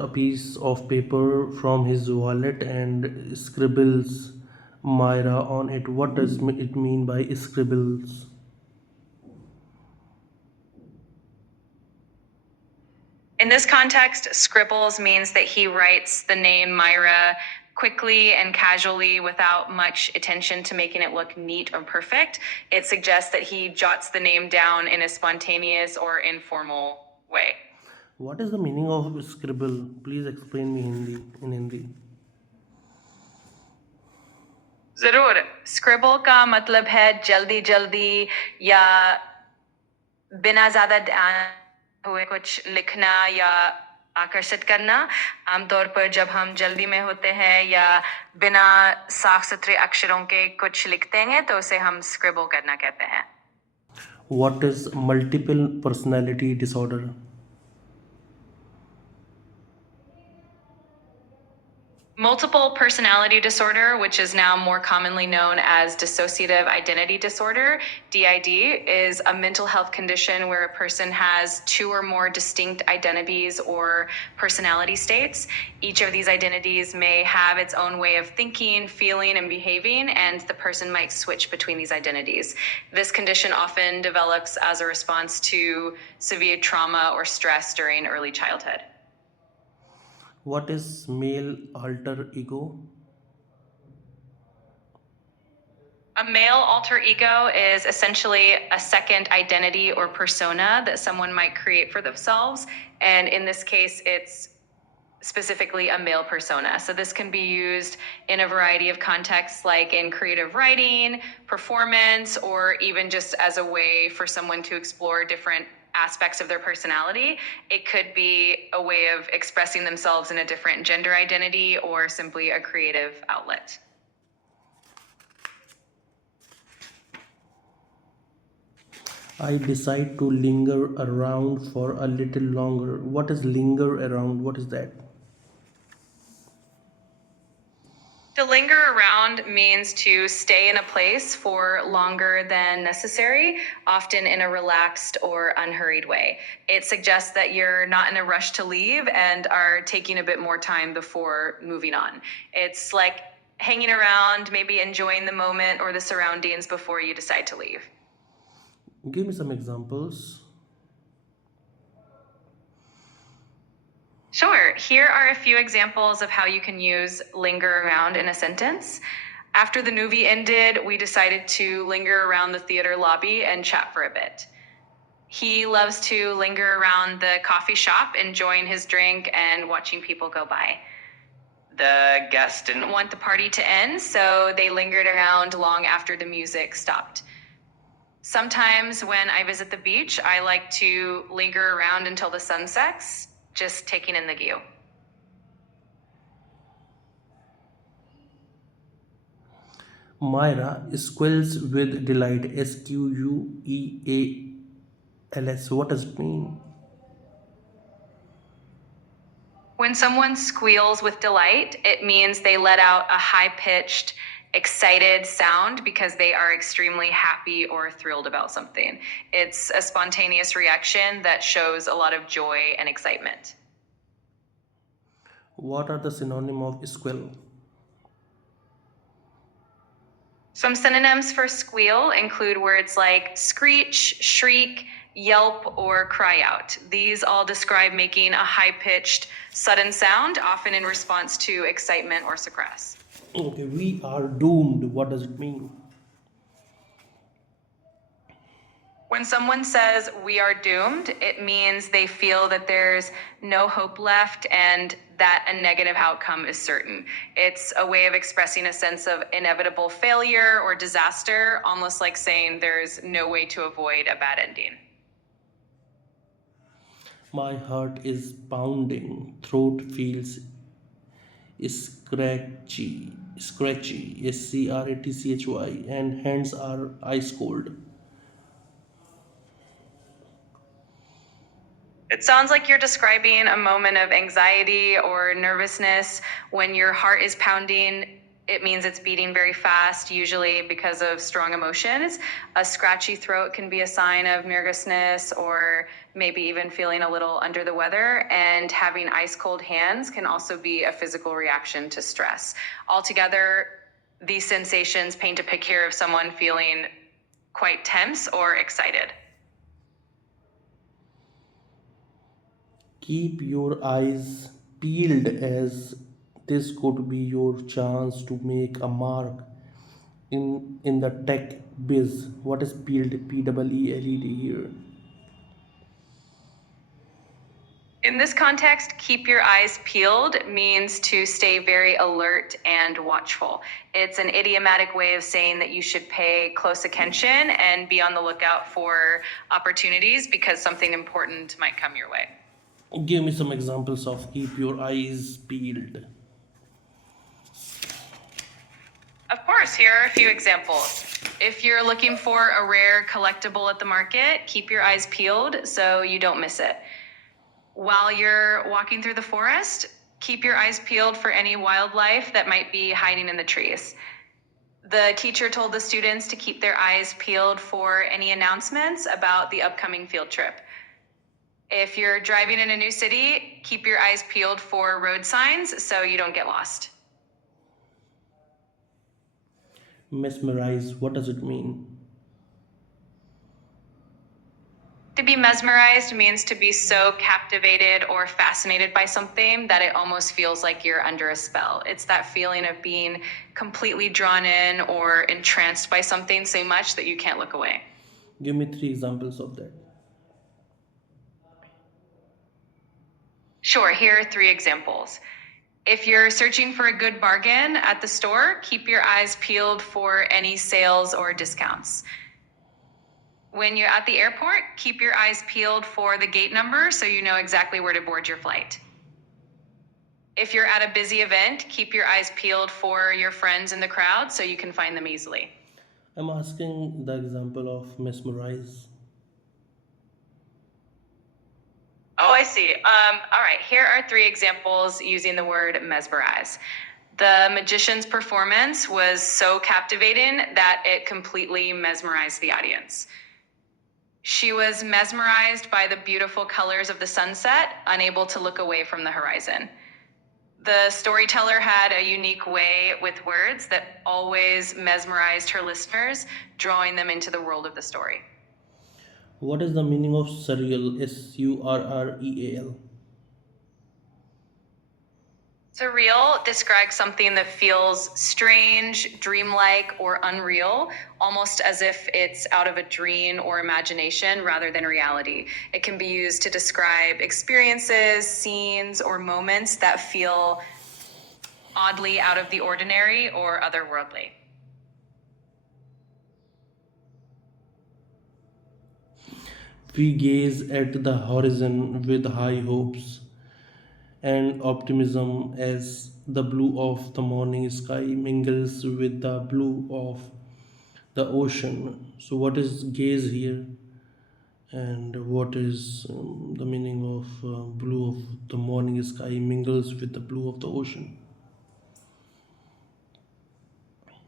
out a piece of paper from his wallet and scribbles Myra on it. What does it mean by scribbles? In this context, scribbles means that he writes the name Myra quickly and casually without much attention to making it look neat or perfect. It suggests that he jots the name down in a spontaneous or informal way. What is the meaning of scribble? Please explain me in Hindi. जरूर scribble का मतलब है जल्दी जल्दी या बिना ज्यादा ध्यान हुए कुछ लिखना या आकर्षित करना। आमतौर पर जब हम जल्दी में होते हैं या बिना साफ सुथरे अक्षरों के कुछ लिखते हैं तो उसे हम स्क्रिबल करना कहते हैं। What is multiple personality disorder? Multiple personality disorder, which is now more commonly known as dissociative identity disorder, DID, is a mental health condition where a person has two or more distinct identities or personality states. Each of these identities may have its own way of thinking, feeling, and behaving, and the person might switch between these identities. This condition often develops as a response to severe trauma or stress during early childhood. What is male alter ego? A male alter ego is essentially a second identity or persona that someone might create for themselves. And in this case, it's specifically a male persona. So this can be used in a variety of contexts, like in creative writing, performance, or even just as a way for someone to explore different aspects of their personality. It could be a way of expressing themselves in a different gender identity or simply a creative outlet. I decide to linger around for a little longer. What is linger around? What is that? To linger around means to stay in a place for longer than necessary, often in a relaxed or unhurried way. It suggests that you're not in a rush to leave and are taking a bit more time before moving on. It's like hanging around, maybe enjoying the moment or the surroundings before you decide to leave. Give me some examples. Sure. Here are a few examples of how you can use linger around in a sentence. After the movie ended, we decided to linger around the theater lobby and chat for a bit. He loves to linger around the coffee shop, enjoying his drink and watching people go by. The guests didn't want the party to end, so they lingered around long after the music stopped. Sometimes when I visit the beach, I like to linger around until the sun sets, just taking in the view. Myra squeals with delight. Squeals. What does it mean? When someone squeals with delight, it means they let out a high-pitched, excited sound because they are extremely happy or thrilled about something. It's a spontaneous reaction that shows a lot of joy and excitement. What are the synonym of squeal? Some synonyms for squeal include words like screech, shriek, yelp, or cry out. These all describe making a high-pitched, sudden sound, often in response to excitement or suppress. Okay, we are doomed. What does it mean? When someone says we are doomed, it means they feel that there's no hope left and that a negative outcome is certain. It's a way of expressing a sense of inevitable failure or disaster, almost like saying there's no way to avoid a bad ending. My heart is pounding. Throat feels scratchy, scratchy, and hands are ice cold. It sounds like you're describing a moment of anxiety or nervousness. When your heart is pounding, it means it's beating very fast, usually because of strong emotions. A scratchy throat can be a sign of nervousness or maybe even feeling a little under the weather, and having ice cold hands can also be a physical reaction to stress. Altogether, these sensations paint a picture of someone feeling quite tense or excited. Keep your eyes peeled, as this could be your chance to make a mark in the tech biz. What is peeled? P-E-E-L-E-D here. In this context, keep your eyes peeled means to stay very alert and watchful. It's an idiomatic way of saying that you should pay close attention and be on the lookout for opportunities because something important might come your way. Give me some examples of keep your eyes peeled. Of course, here are a few examples. If you're looking for a rare collectible at the market, keep your eyes peeled so you don't miss it. While you're walking through the forest, keep your eyes peeled for any wildlife that might be hiding in the trees. The teacher told the students to keep their eyes peeled for any announcements about the upcoming field trip. If you're driving in a new city, keep your eyes peeled for road signs so you don't get lost. Mesmerize, what does it mean? To be mesmerized means to be so captivated or fascinated by something that it almost feels like you're under a spell. It's that feeling of being completely drawn in or entranced by something so much that you can't look away. Give me 3 examples of that. Sure, here are 3 examples. If you're searching for a good bargain at the store, keep your eyes peeled for any sales or discounts. When you're at the airport, keep your eyes peeled for the gate number so you know exactly where to board your flight. If you're at a busy event, keep your eyes peeled for your friends in the crowd so you can find them easily. I'm asking the example of mesmerize. Oh, I see. All right, here are 3 examples using the word mesmerize. The magician's performance was so captivating that it completely mesmerized the audience. She was mesmerized by the beautiful colors of the sunset, unable to look away from the horizon. The storyteller had a unique way with words that always mesmerized her listeners, drawing them into the world of the story. What is the meaning of surreal? Surreal. Surreal describes something that feels strange, dreamlike, or unreal, almost as if it's out of a dream or imagination rather than reality. It can be used to describe experiences, scenes, or moments that feel oddly out of the ordinary or otherworldly. We gaze at the horizon with high hopes and optimism as the blue of the morning sky mingles with the blue of the ocean. So, what is gaze here, and what is the meaning of blue of the morning sky mingles with the blue of the ocean?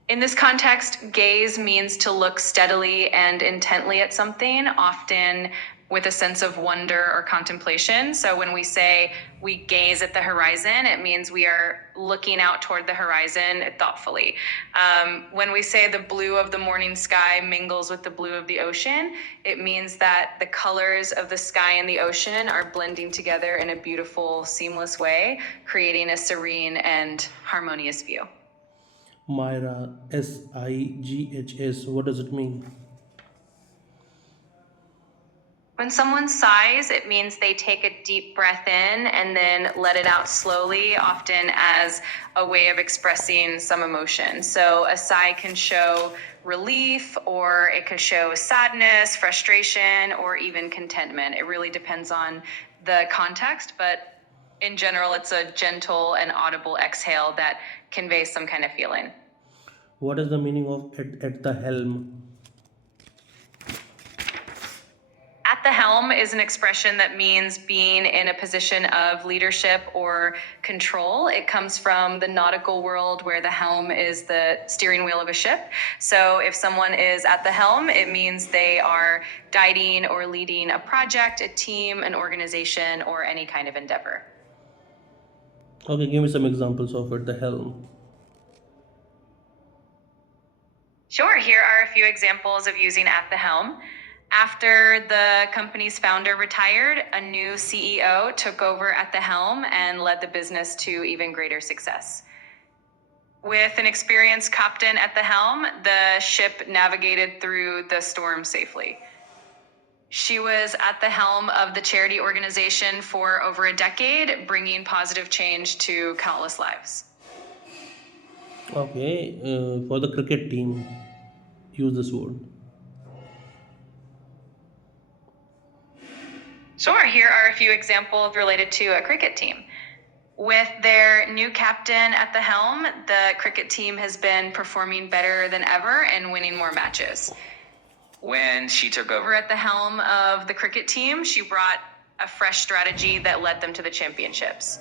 In this context, gaze means to look steadily and intently at something, often with a sense of wonder or contemplation. So when we say we gaze at the horizon, it means we are looking out toward the horizon thoughtfully. When we say the blue of the morning sky mingles with the blue of the ocean, it means that the colors of the sky and the ocean are blending together in a beautiful, seamless way, creating a serene and harmonious view. Myra, Sighs, what does it mean? When someone sighs, it means they take a deep breath in and then let it out slowly, often as a way of expressing some emotion. So a sigh can show relief, or it could show sadness, frustration, or even contentment. It really depends on the context, but in general, it's a gentle and audible exhale that conveys some kind of feeling. What is the meaning of at the helm? At At the helm is an expression that means being in a position of leadership or control. It comes from the nautical world where the helm is the steering wheel of a ship. So if someone is at the helm, it means they are guiding or leading a project, a team, an organization, or any kind of endeavor. Okay, give me some examples of at the helm. Sure, here are a few examples of using at the helm. After the company's founder retired, a new CEO took over at the helm and led the business to even greater success. With an experienced captain at the helm, the ship navigated through the storm safely. She was at the helm of the charity organization for over a decade, bringing positive change to countless lives. Okay, for the cricket team, use this word. Sure, here are a few examples related to a cricket team. With their new captain at the helm, the cricket team has been performing better than ever and winning more matches. When she took over at the helm of the cricket team, she brought a fresh strategy that led them to the championships.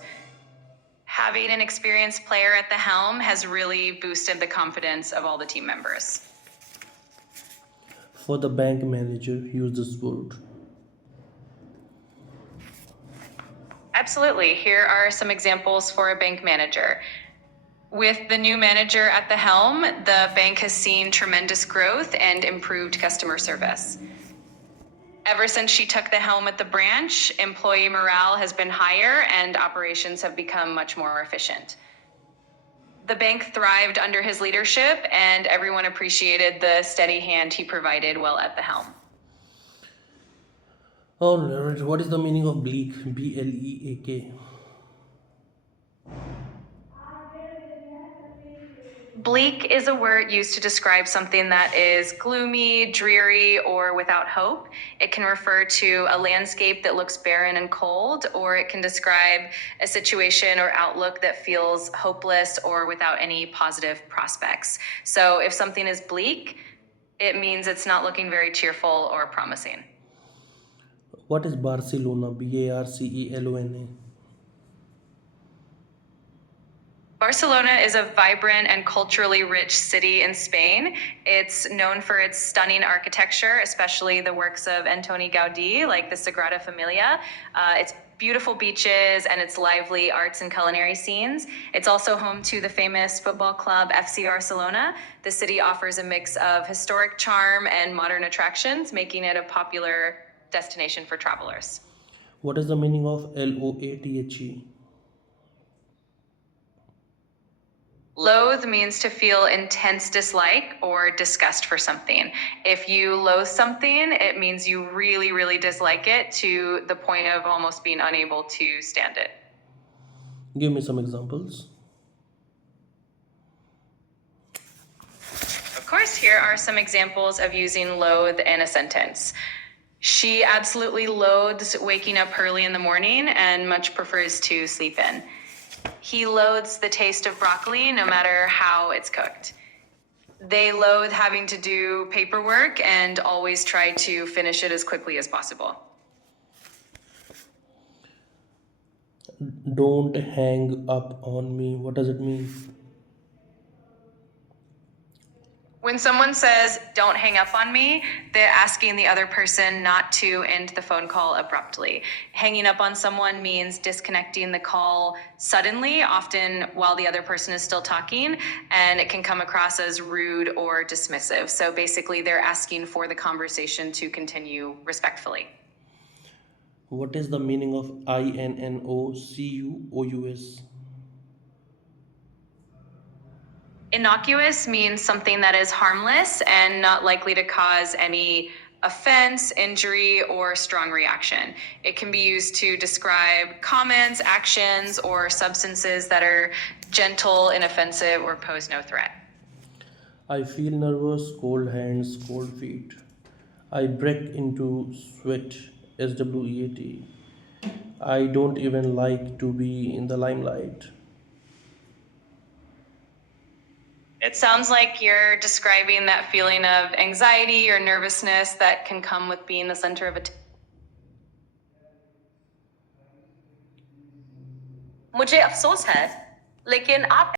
Having an experienced player at the helm has really boosted the confidence of all the team members. For the bank manager, use this word. Absolutely. Here are some examples for a bank manager. With the new manager at the helm, the bank has seen tremendous growth and improved customer service. Ever since she took the helm at the branch, employee morale has been higher and operations have become much more efficient. The bank thrived under his leadership, and everyone appreciated the steady hand he provided while at the helm. Alright, what is the meaning of bleak? BLEAK. Bleak is a word used to describe something that is gloomy, dreary, or without hope. It can refer to a landscape that looks barren and cold, or it can describe a situation or outlook that feels hopeless or without any positive prospects. So if something is bleak, it means it's not looking very cheerful or promising. What is Barcelona? BARCELONA. Barcelona is a vibrant and culturally rich city in Spain. It's known for its stunning architecture, especially the works of Antoni Gaudí, like the Sagrada Familia. Its beautiful beaches and its lively arts and culinary scenes. It's also home to the famous football club FC Barcelona. The city offers a mix of historic charm and modern attractions, making it a popular destination for travelers. What is the meaning of LOATHE? Loathe means to feel intense dislike or disgust for something. If you loathe something, it means you really, really dislike it to the point of almost being unable to stand it. Give me some examples. Of course, here are some examples of using loathe in a sentence. She absolutely loathes waking up early in the morning and much prefers to sleep in. He loathes the taste of broccoli no matter how it's cooked. They loathe having to do paperwork and always try to finish it as quickly as possible. Don't hang up on me. What does it mean? When someone says, "don't hang up on me," they're asking the other person not to end the phone call abruptly. Hanging up on someone means disconnecting the call suddenly, often while the other person is still talking, and it can come across as rude or dismissive. So basically, they're asking for the conversation to continue respectfully. What is the meaning of INNOCUOUS? Innocuous means something that is harmless and not likely to cause any offense, injury, or strong reaction. It can be used to describe comments, actions, or substances that are gentle, inoffensive, or pose no threat. I feel nervous, cold hands, cold feet. I break into sweat, SWEAT. I don't even like to be in the limelight. It sounds like you're describing that feeling of anxiety or nervousness that can come with being the center of attention. मुझे अफसोस है, लेकिन आप